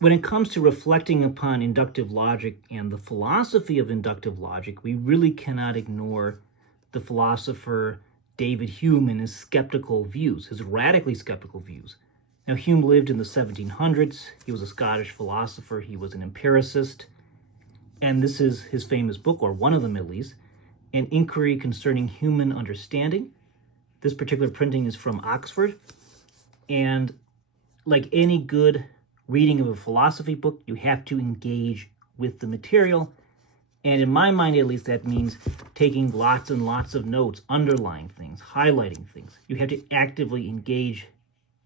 When it comes to reflecting upon inductive logic and the philosophy of inductive logic, we really cannot ignore the philosopher David Hume and his skeptical views, his radically skeptical views. Now, Hume lived in the 1700s. He was a Scottish philosopher. He was an empiricist. And this is his famous book, or one of them at least, An Enquiry Concerning Human Understanding. This particular printing is from Oxford. And like any good reading of a philosophy book, you have to engage with the material. And in my mind, at least, that means taking lots and lots of notes, underlining things, highlighting things. You have to actively engage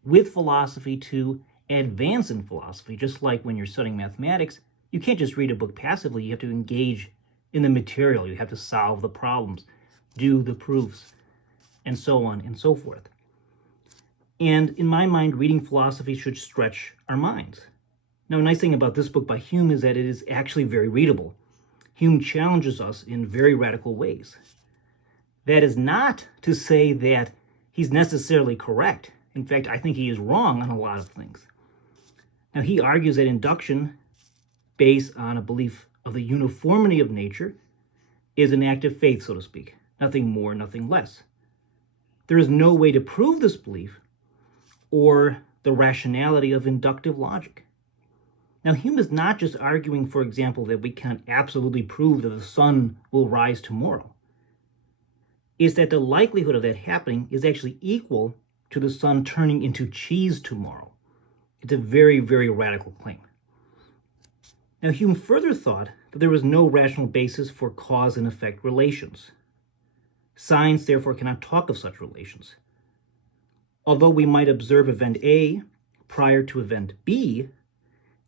with philosophy to advance in philosophy. Just like when you're studying mathematics, you can't just read a book passively. You have to engage in the material. You have to solve the problems, do the proofs, and so on and so forth. And in my mind, reading philosophy should stretch our minds. Now, a nice thing about this book by Hume is that it is actually very readable. Hume challenges us in very radical ways. That is not to say that he's necessarily correct. In fact, I think he is wrong on a lot of things. Now, he argues that induction, based on a belief of the uniformity of nature, is an act of faith, so to speak. Nothing more, nothing less. There is no way to prove this belief or the rationality of inductive logic. Now, Hume is not just arguing, for example, that we can absolutely prove that the sun will rise tomorrow. It's that the likelihood of that happening is actually equal to the sun turning into cheese tomorrow. It's a very, very radical claim. Now, Hume further thought that there was no rational basis for cause and effect relations. Science, therefore, cannot talk of such relations. Although we might observe event A prior to event B,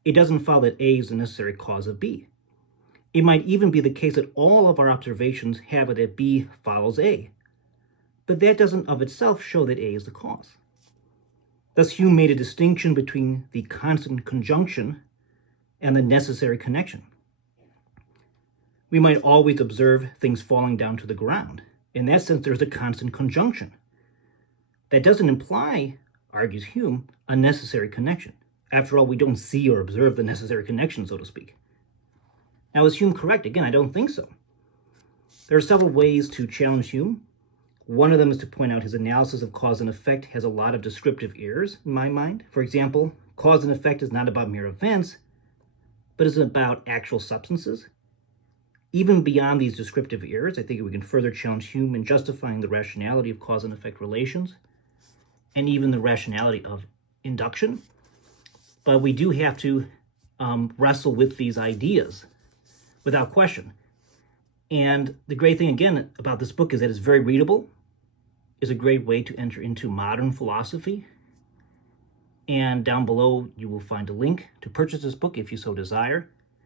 it doesn't follow that A is the necessary cause of B. It might even be the case that all of our observations have it that B follows A. But that doesn't of itself show that A is the cause. Thus, Hume made a distinction between the constant conjunction and the necessary connection. We might always observe things falling down to the ground. In that sense, there's a constant conjunction. That doesn't imply, argues Hume, a necessary connection. After all, we don't see or observe the necessary connection, so to speak. Now, is Hume correct? Again, I don't think so. There are several ways to challenge Hume. One of them is to point out his analysis of cause and effect has a lot of descriptive errors, in my mind. For example, cause and effect is not about mere events, but is about actual substances. Even beyond these descriptive errors, I think we can further challenge Hume in justifying the rationality of cause and effect relations, and even the rationality of induction. But we do have to wrestle with these ideas without question. And the great thing, again, about this book is that it's very readable. It's a great way to enter into modern philosophy. And down below, you will find a link to purchase this book if you so desire.